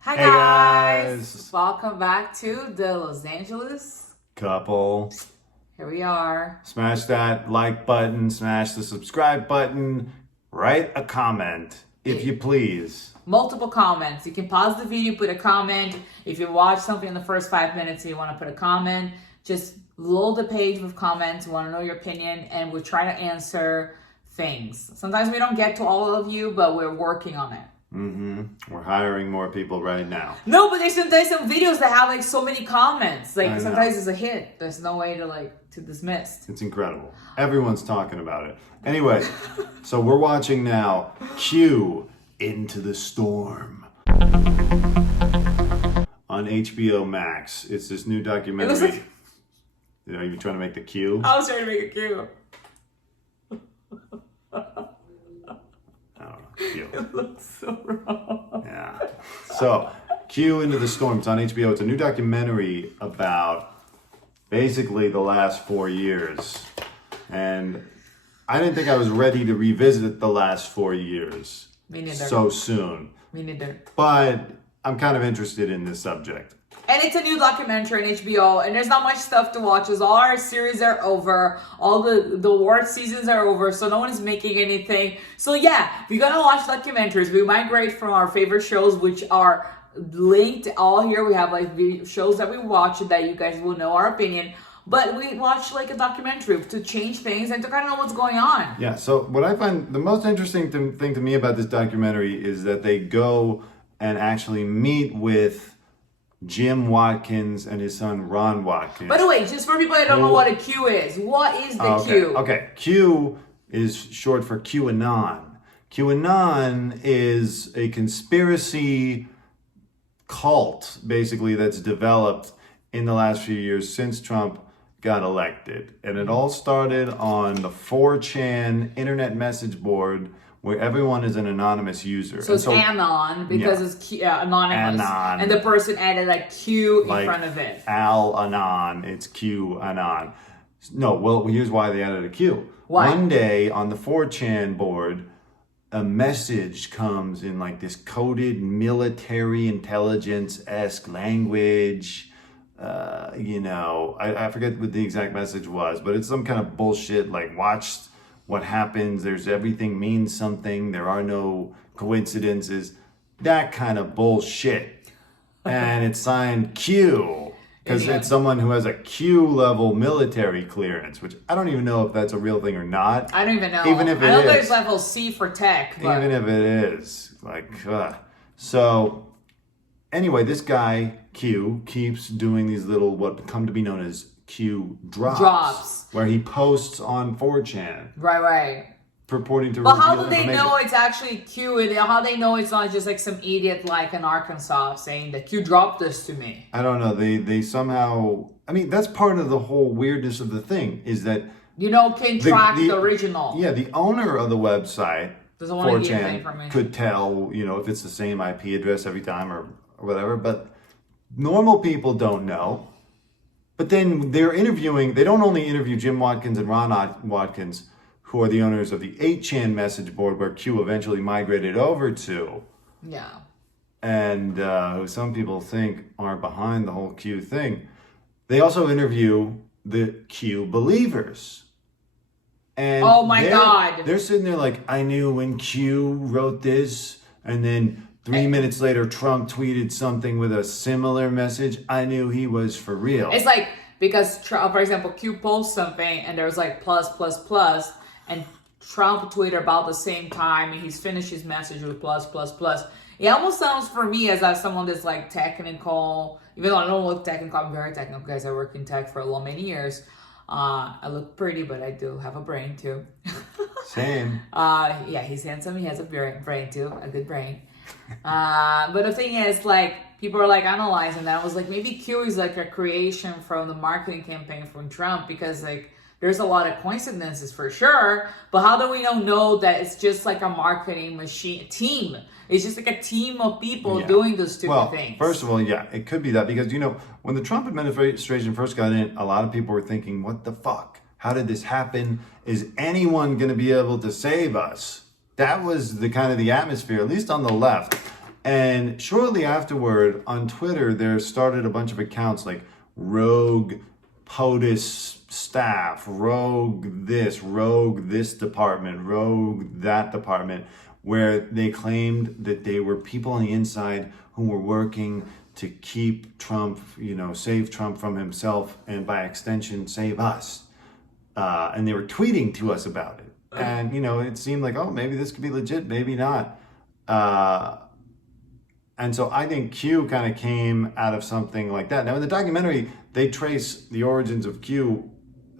Hi Hey guys! guys! Welcome back to the Los Angeles. Couple. Here we are. Smash that like button, smash the subscribe button, write a comment if you please. Multiple comments. You can pause the video, put a comment. If you watch something in the first 5 minutes and you want to put a comment, just load the page with comments. We want to know your opinion and we'll try to answer things. Sometimes we don't get to all of you, but we're working on it. We're hiring more people right now. No, but there's sometimes some videos that have like so many comments. I Like know. sometimes it's a hit. There's no way to dismiss. It's incredible. Everyone's talking about it. Anyway, so we're watching now Q Into the Storm on HBOMax. It's this new documentary. It looks like- You know, you're trying to make the Q. I was trying to make it cute. I don't know. Q. It looks so wrong. Yeah. So, Q Into the Storm. It's on HBO. It's a new documentary about basically the last 4 years. And I didn't think I was ready to revisit the last 4 years Me neither. so soon. Me neither. But I'm kind of interested in this subject. And it's a new documentary on HBO, and there's not much stuff to watch. As all our series are over, all the award seasons are over, so no one is making anything. So yeah, we're gonna watch documentaries. We migrate from our favorite shows, which are linked all here. We have like shows that we watch that you guys will know our opinion. But we watch like a documentary to change things and to kind of know what's going on. Yeah, so what I find the most interesting thing to me about this documentary is that they go and actually meet with Jim Watkins and his son Ron Watkins. By the way, just for people that don't know what a Q is, what is the Okay. Q? Okay, Q is short for QAnon. QAnon is a conspiracy cult, basically, that's developed in the last few years since Trump got elected. And it all started on the 4chan internet message board where everyone is an anonymous user. So it's Anon because it's anonymous. Anon. And the person added a Q in Like front of it. Al-Anon, it's QAnon. No, well, here's why they added a Q. Why? One day on the 4chan board, a message comes in like this coded military intelligence-esque language. I forget what the exact message was, but it's some kind of bullshit like watch what happens, everything means something, there are no coincidences, that kind of bullshit. And it's signed Q, because Yeah. it's someone who has a Q level military clearance, which I don't even know if that's a real thing or not. I don't even know. Even if I know it there's is. level C for tech. But Even if it is. So, anyway, this guy, Q, keeps doing these little, what come to be known as Q drops. Where he posts on 4chan, Right. purporting to But how reveal do they information. know it's actually Q? And how they know it's not just like some idiot like in Arkansas saying that Q dropped this to me? I don't know. They somehow, I mean, that's part of the whole weirdness of the thing, is that Can track the original. Yeah, the owner of the website, Doesn't want to give the 4chan, information. could tell, if it's the same IP address every time or whatever, but normal people don't know. But then they don't only interview Jim Watkins and Ron Watkins, who are the owners of the 8chan message board where Q eventually migrated over to, Yeah. and who some people think are behind the whole Q thing. They also interview the Q believers. And Oh my God. They're sitting there like, I knew when Q wrote this, and then 3 minutes later, Trump tweeted something with a similar message. I knew he was for real. It's like, because Trump, for example, Q posts something and there's like plus, and Trump tweeted about the same time and he's finished his message with plus. It almost sounds for me as someone that's like technical, even though I don't look technical, I'm very technical because I work in tech for many years. I look pretty, but I do have a brain too. Same. Yeah, he's handsome. He has a brain too, a good brain. But the thing is, like, people are like analyzing that. I was like, maybe Q is like a creation from the marketing campaign from Trump, because like there's a lot of coincidences for sure. But how do we know that it's just like a marketing team? It's just like a team of people doing those stupid things. First of all, yeah, it could be that because, when the Trump administration first got in, a lot of people were thinking, what the fuck? How did this happen? Is anyone going to be able to save us? That was the kind of the atmosphere, at least on the left. And shortly afterward, on Twitter, there started a bunch of accounts like Rogue POTUS staff, rogue this department, rogue that department, where they claimed that they were people on the inside who were working to keep Trump, save Trump from himself, and by extension, save us. And they were tweeting to us about it. And, it seemed like, oh, maybe this could be legit, maybe not. And so I think Q kind of came out of something like that. Now, in the documentary, they trace the origins of Q,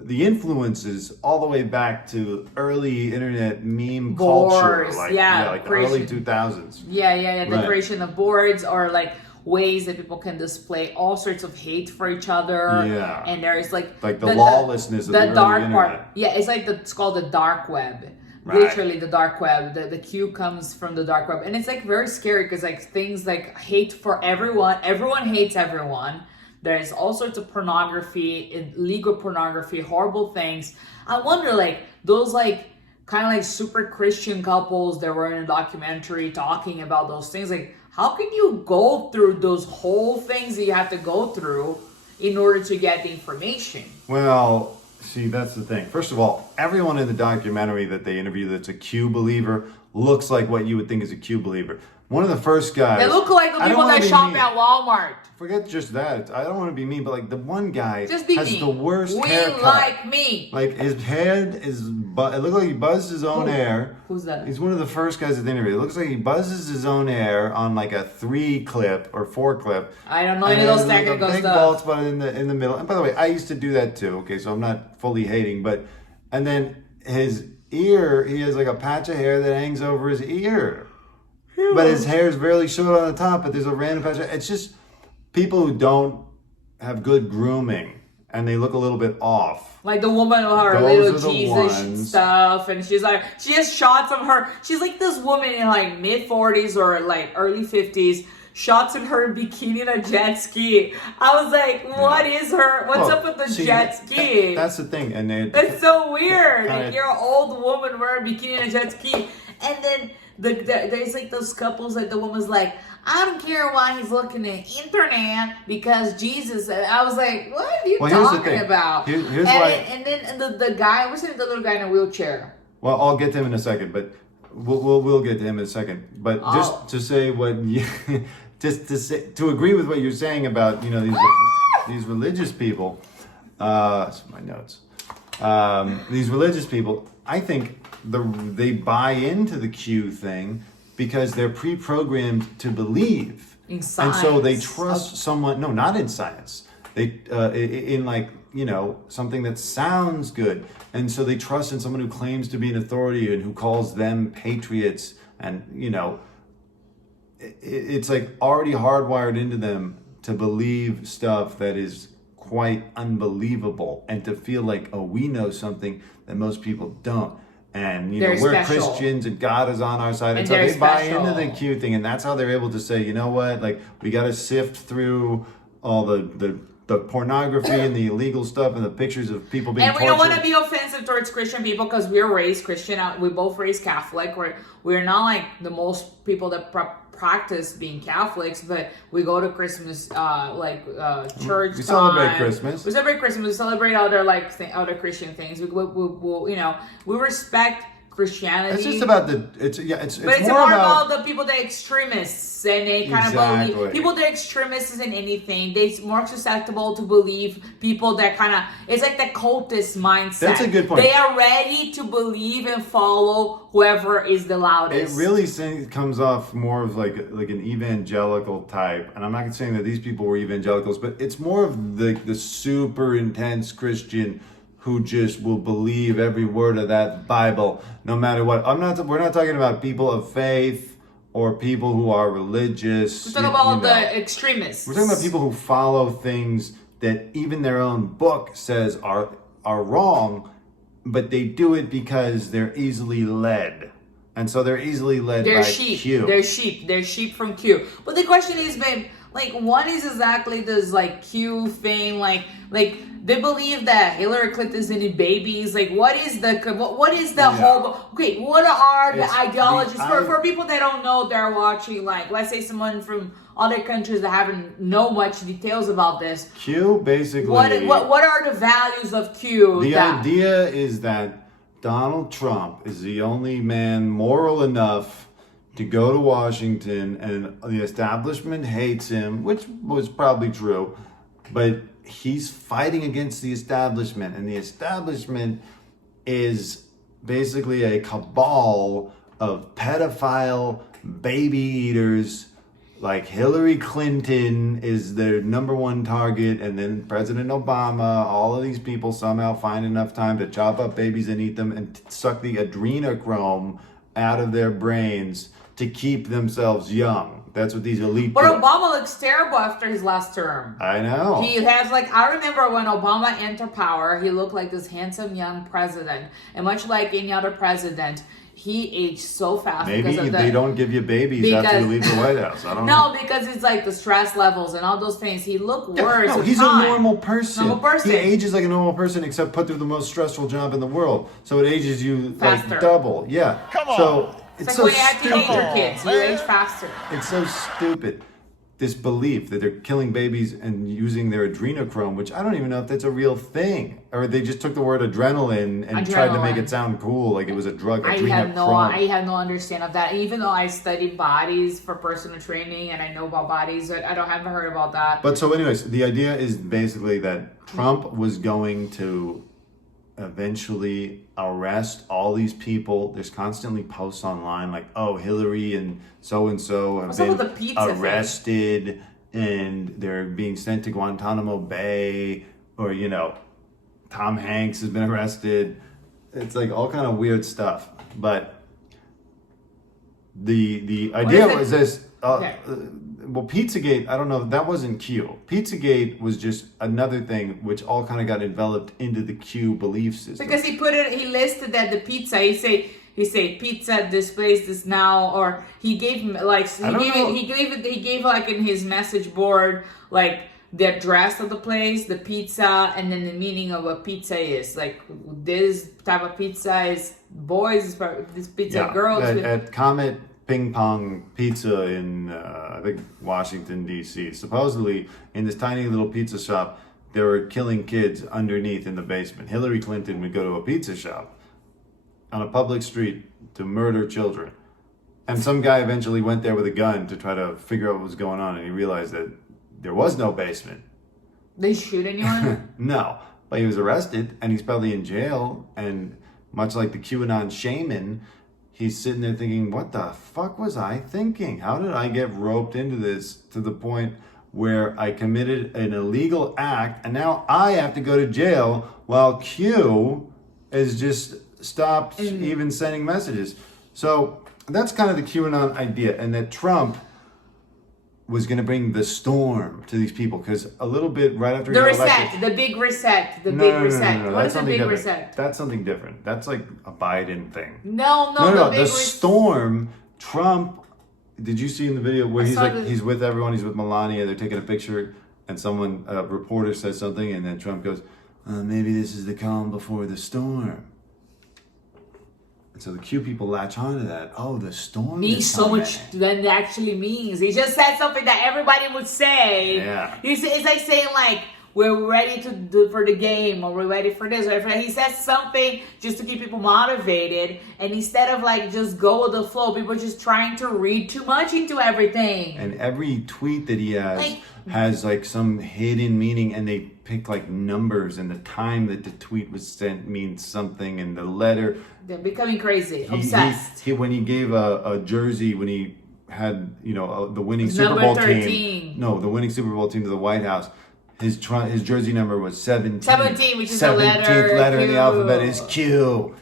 the influences, all the way back to early internet meme culture. Like the early 2000s. Yeah. The creation of boards, or like ways that people can display all sorts of hate for each other. Yeah. And there's like the lawlessness of the dark early part. internet. Yeah, it's called the dark web. Right. Literally the dark web. The Q comes from the dark web. And it's like very scary because like things like hate for everyone. Everyone hates everyone. There's all sorts of pornography, illegal pornography, horrible things. I wonder like those like kind of like super Christian couples that were in a documentary talking about those things. Like how can you go through those whole things that you have to go through in order to get the information? Well, see, that's the thing. First of all, everyone in the documentary that they interview that's a Q believer looks like what you would think is a Q believer. One of the first guys... They look like the people that shop at Walmart. Forget just that. I don't want to be mean, but like the one guy has mean. The worst haircut. We like me. Like his head is... It looks like he buzzed his own hair. Who's that? He's one of the first guys at the interview. It looks like he buzzes his own hair on like a 3-clip or 4-clip. I don't know any of those technical big bald spot in the middle. And by the way, I used to do that too. Okay, so I'm not fully hating, but... And then his ear, he has like a patch of hair that hangs over his ear. But his hair is barely short on the top, but there's a random patch. It's just people who don't have good grooming and they look a little bit off. Like the woman with her little Jesus stuff, and she has shots of her. She's like this woman in like mid 40s or like early 50s. Shots in her bikini in a jet ski. I was like, what is her? What's up with the jet ski? That's the thing, and it's so weird. Like you're an old woman wearing a bikini in a jet ski, and then there's like those couples that the woman's like, I don't care why he's looking at internet because Jesus. And I was like, what are you talking about? Here's why. And then the guy, what's the little guy in a wheelchair? Well, I'll get to him in a second, but we'll get to him in a second. But just to say what. Just to agree with what you're saying about these religious people, my notes. These religious people, I think they buy into the Q thing because they're pre-programmed to believe in science, and so they trust someone. No, not in science. They in like something that sounds good, and so they trust in someone who claims to be an authority and who calls them patriots, and it's like already hardwired into them to believe stuff that is quite unbelievable and to feel like, oh, we know something that most people don't. And, we're special. Christians and God is on our side. And so they buy into the Q thing. And that's how they're able to say, you know what, like we got to sift through all the pornography and the illegal stuff and the pictures of people being tortured. And we don't want to be offensive towards Christian people because we're raised Christian. We both raised Catholic. We're not like the most people that practice being Catholics, but we go to Christmas church. We celebrate Christmas. We celebrate Christmas. We celebrate other Christian things. We respect Christianity. It's just about it's more about the people that extremists and they kind of believe people that extremists in anything. They're more susceptible to believe people that kind of it's like the cultist mindset. That's a good point. They are ready to believe and follow whoever is the loudest. It really comes off more of like an evangelical type, and I'm not saying that these people were evangelicals, but it's more of the super intense Christian who just will believe every word of that Bible, no matter what. We're not talking about people of faith or people who are religious. We're talking about the extremists. We're talking about people who follow things that even their own book says are wrong, but they do it because they're easily led. And so they're easily led by sheep. Q. They're sheep. They're sheep from Q. But the question is, babe, Like, one is exactly this, like, Q thing, like they believe that Hillary Clinton's any babies. Like, what is the whole? Okay, what are the ideologies for people that don't know? They're watching, like, let's say someone from other countries that haven't know much details about this. Q basically. What are the values of Q? The idea is that Donald Trump is the only man moral enough to go to Washington, and the establishment hates him, which was probably true, but he's fighting against the establishment, and the establishment is basically a cabal of pedophile baby eaters. Like, Hillary Clinton is their number one target, and then President Obama. All of these people somehow find enough time to chop up babies and eat them and suck the adrenochrome out of their brains to keep themselves young. That's what these elite But people. Obama looks terrible after his last term. I know. He has, like, I remember when Obama entered power, he looked like this handsome young president. And much like any other president, he aged so fast. Maybe because of they don't give you babies after you leave the White House. I don't know. No, because it's like the stress levels and all those things. He looked worse. No, with he's time. a normal person. Normal person. He ages like a normal person, except put through the most stressful job in the world. So it ages you Faster. like double. Yeah. Come on. So It's it's like so when you have stupid. teenager kids, you age faster. It's so stupid. This belief that they're killing babies and using their adrenochrome, which I don't even know if that's a real thing, or they just took the word adrenaline and tried to make it sound cool, like it was a drug. I Adrenochrome. have no understanding of that. Even though I studied bodies for personal training and I know about bodies, but I haven't heard about that. But so, anyways, the idea is basically that Trump was going to eventually arrest all these people. There's constantly posts online like, oh, Hillary and so have What's up with the been pizza thing? arrested and they're being sent to Guantanamo Bay, or, you know, Tom Hanks has been arrested. It's like all kind of weird stuff. But the idea was this. Well, Pizzagate, I don't know, that wasn't Q. Pizzagate was just another thing which all kind of got enveloped into the Q belief system. Because he listed that the pizza, he said pizza, this place, this now, or he gave him like he gave like in his message board like the address of the place, the pizza, and then the meaning of what pizza is. Like, this type of pizza is boys, this pizza girls. At Comet Ping Pong Pizza in I think Washington D.C. Supposedly in this tiny little pizza shop, they were killing kids underneath in the basement. Hillary Clinton would go to a pizza shop on a public street to murder children, and some guy eventually went there with a gun to try to figure out what was going on, and he realized that there was no basement. They shoot anyone? No, but he was arrested, and he's probably in jail. And much like the QAnon shaman, he's sitting there thinking, what the fuck was I thinking? How did I get roped into this to the point where I committed an illegal act and now I have to go to jail while Q is just stopped even sending messages? So that's kind of the QAnon idea, and that Trump was going to bring the storm to these people, because a little bit right after The he got reset, elected, the big reset, the No, big no, no, reset. no, no, What that's is the something big different. reset? That's something different. That's like a Biden thing. No, The storm. Trump. Did you see in the video where he's with everyone? He's with Melania. They're taking a picture, and a reporter says something, and then Trump goes, "Maybe this is the calm before the storm." And so the Q people latch onto that. Oh, the storm means is so coming. much than it actually means. He just said something that everybody would say. Yeah. It's like saying like, we're ready to do for the game, or we're ready for this. Or he says something just to keep people motivated, and instead of like just go with the flow, people are just trying to read too much into everything. And every tweet that he has Like- has like some hidden meaning, and they pick like numbers, and the time that the tweet was sent means something, and the letter. They're becoming crazy, obsessed. When he gave a jersey, when he had the winning Super Number Bowl 13. team. No, the winning Super Bowl team to the White House. His jersey number was 17. 17, which is the 17th letter in the Q. alphabet is Q.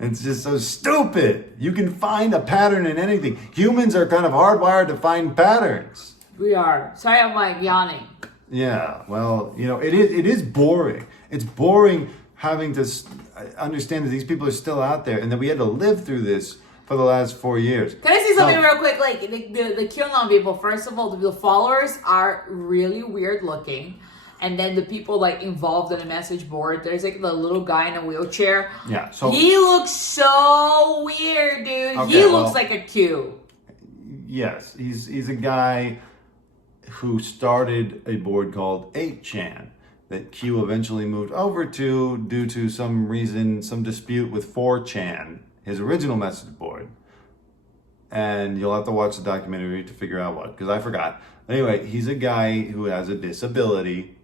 It's just so stupid. You can find a pattern in anything. Humans are kind of hardwired to find patterns. We are. Sorry, I'm like yawning. Yeah, well, it is boring. It's boring having to understand that these people are still out there, and that we had to live through this for the last 4 years. Can I say something real quick? Like the QAnon people, first of all, the followers are really weird looking. And then the people like involved in the message board, there's like the little guy in a wheelchair. Yeah. So he looks so weird, dude. Okay, he looks like a Q. Yes, he's a guy who started a board called 8chan that Q eventually moved over to due to some reason, some dispute with 4chan, his original message board. And you'll have to watch the documentary to figure out what, because I forgot. Anyway, he's a guy who has a disability.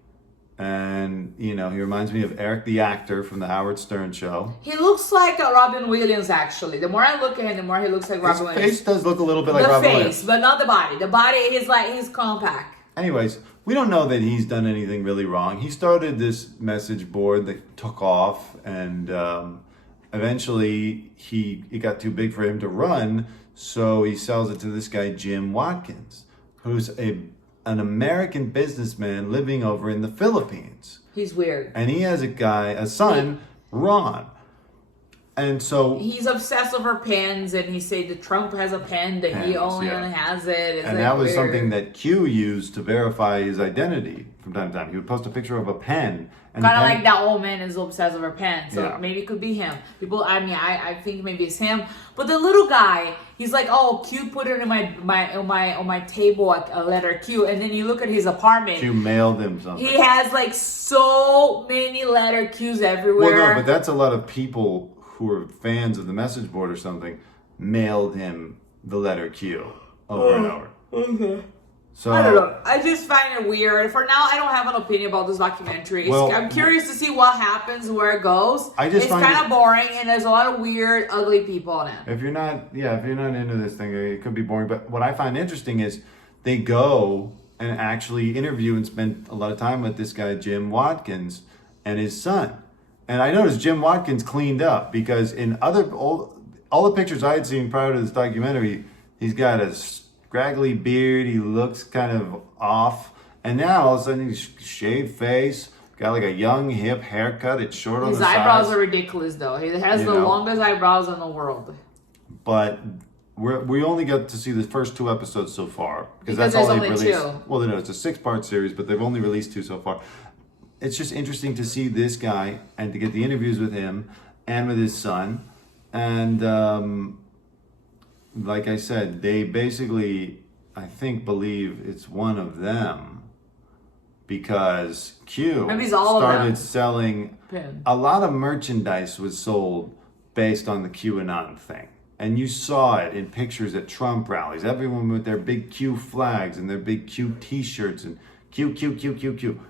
And, you know, he reminds me of Eric the actor from the Howard Stern show. He looks like Robin Williams, actually. The more I look at him, the more he looks like Robin Williams. His face does look a little bit like Robin Williams. The face, but not the body. The body is like, he's compact. Anyways, we don't know that he's done anything really wrong. He started this message board that took off, and eventually it got too big for him to run, so he sells it to this guy, Jim Watkins, who's an American businessman living over in the Philippines. He's weird. And he has a son, Ron. And so he's obsessed over pens, and he said that Trump has a pen that he only has it. It's and like that was weird. something that Q used to verify his identity from time to time. He would post a picture of a pen. Kind of like that old man is obsessed over pen, so Yeah. maybe it could be him. People, I think maybe it's him. But the little guy, he's like, oh, Q put it in on my table, a letter Q, and then you look at his apartment. Q mailed him something. He has like so many letter Qs everywhere. Well, no, but that's a lot of people who are fans of the message board or something mailed him the letter Q over and over. Okay. So I don't know. I just find it weird. For now, I don't have an opinion about this documentary. Well, I'm curious to see what happens, where it goes. It's kind of boring, and there's a lot of weird, ugly people in it. if you're not into this thing, it could be boring. But what I find interesting is they go and actually interview and spend a lot of time with this guy, Jim Watkins, and his son. And I noticed Jim Watkins cleaned up, because in all the pictures I had seen prior to this documentary, he's got a scraggly beard, he looks kind of off, and now all of a sudden he's shaved face, got like a young hip haircut, it's short on the sides. His eyebrows are ridiculous though. He has the longest eyebrows in the world. But we only got to see the first 2 episodes so far, because that's there's all they've only released. 2. Well, no, it's a 6-part series, but they've only released 2 so far. It's just interesting to see this guy and to get the interviews with him and with his son. And like I said, they basically, I think, believe it's one of them, because Q Maybe it's all of them. started selling a lot of merchandise was sold based on the QAnon thing. And you saw it in pictures at Trump rallies. Everyone with their big Q flags and their big Q t-shirts and Q.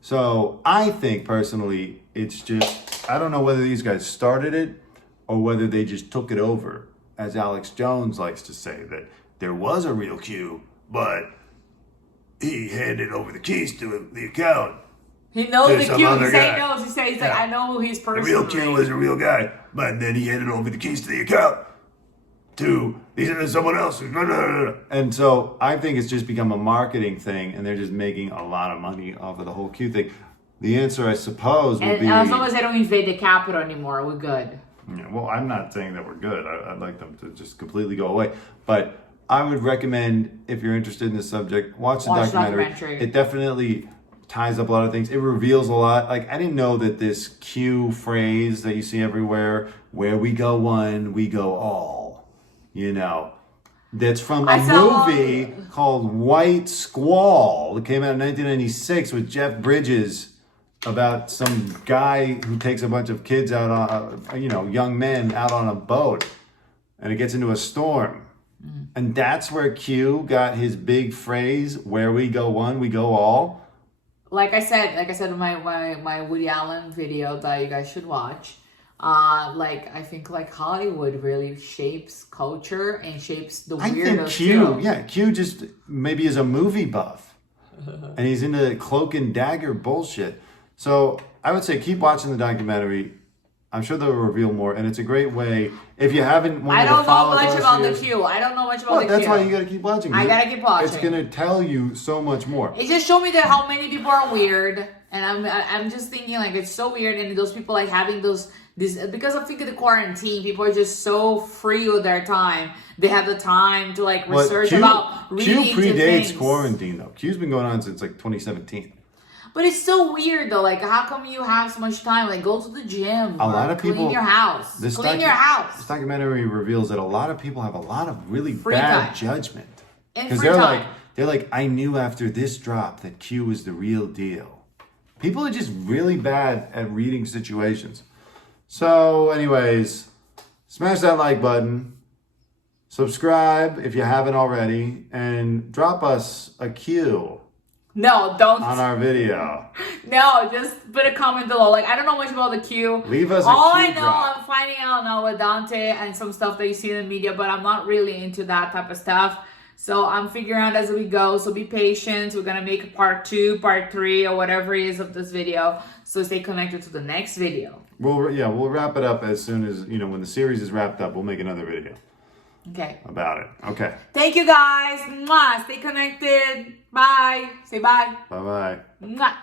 So I think personally, it's just, I don't know whether these guys started it or whether they just took it over. As Alex Jones likes to say, that there was a real Q, but he handed over the keys to the account. He knows To the some Q. other He's guy. like, I know who he's The personally. real Q was a real guy, but then he handed over the keys to the account to someone else. And so I think it's just become a marketing thing, and they're just making a lot of money off of the whole Q thing. The answer, I suppose, would be... as long as they don't invade the Capitol anymore, we're good. Yeah, well, I'm not saying that we're good. I'd like them to just completely go away. But I would recommend, if you're interested in this subject, watch the documentary. It definitely ties up a lot of things. It reveals a lot. Like, I didn't know that this Q phrase that you see everywhere, where we go one, we go all, you know, that's from a movie called White Squall. It came out in 1996 with Jeff Bridges, about some guy who takes a bunch of kids out on, young men out on a boat, and it gets into a storm. And that's where Q got his big phrase, where we go one, we go all. Like I said in my Woody Allen video that you guys should watch, I think Hollywood really shapes culture and shapes the weirdos too. Q just maybe is a movie buff, and he's into cloak and dagger bullshit. So I would say keep watching the documentary. I'm sure they'll reveal more, and it's a great way. If you haven't wanted to follow I don't know much about the Q. I don't know much about the Q. That's why you got to keep watching. I got to keep watching. It's going to tell you so much more. It just showed me how many people are weird, and I'm just thinking, like, it's so weird, and those people, like, having those this, because I think of the quarantine, people are just so free with their time. They have the time to like research about reading Q predates things. quarantine though. Q's been going on since like 2017. But it's so weird though. Like, how come you have so much time? Like, go to the gym. A lot of clean people. your house. Clean your house. This documentary reveals that a lot of people have a lot of really Free bad time. judgment. And Because free time. they're like, I knew after this drop that Q was the real deal. People are just really bad at reading situations. So, anyways, smash that like button. Subscribe if you haven't already, and drop us a Q No, don't. on our video. No, just put a comment below. Like, I don't know much about the Q. Leave us a All Q I know, drop. I'm finding out now with Dante and some stuff that you see in the media, but I'm not really into that type of stuff. So I'm figuring out as we go. So be patient. We're gonna make a part 2, part 3, or whatever it is of this video. So stay connected to the next video. We'll wrap it up as soon as, when the series is wrapped up, we'll make another video Okay. about it. Okay. Thank you guys. Mwah. Stay connected. Bye. Say bye. Bye-bye. Mwah.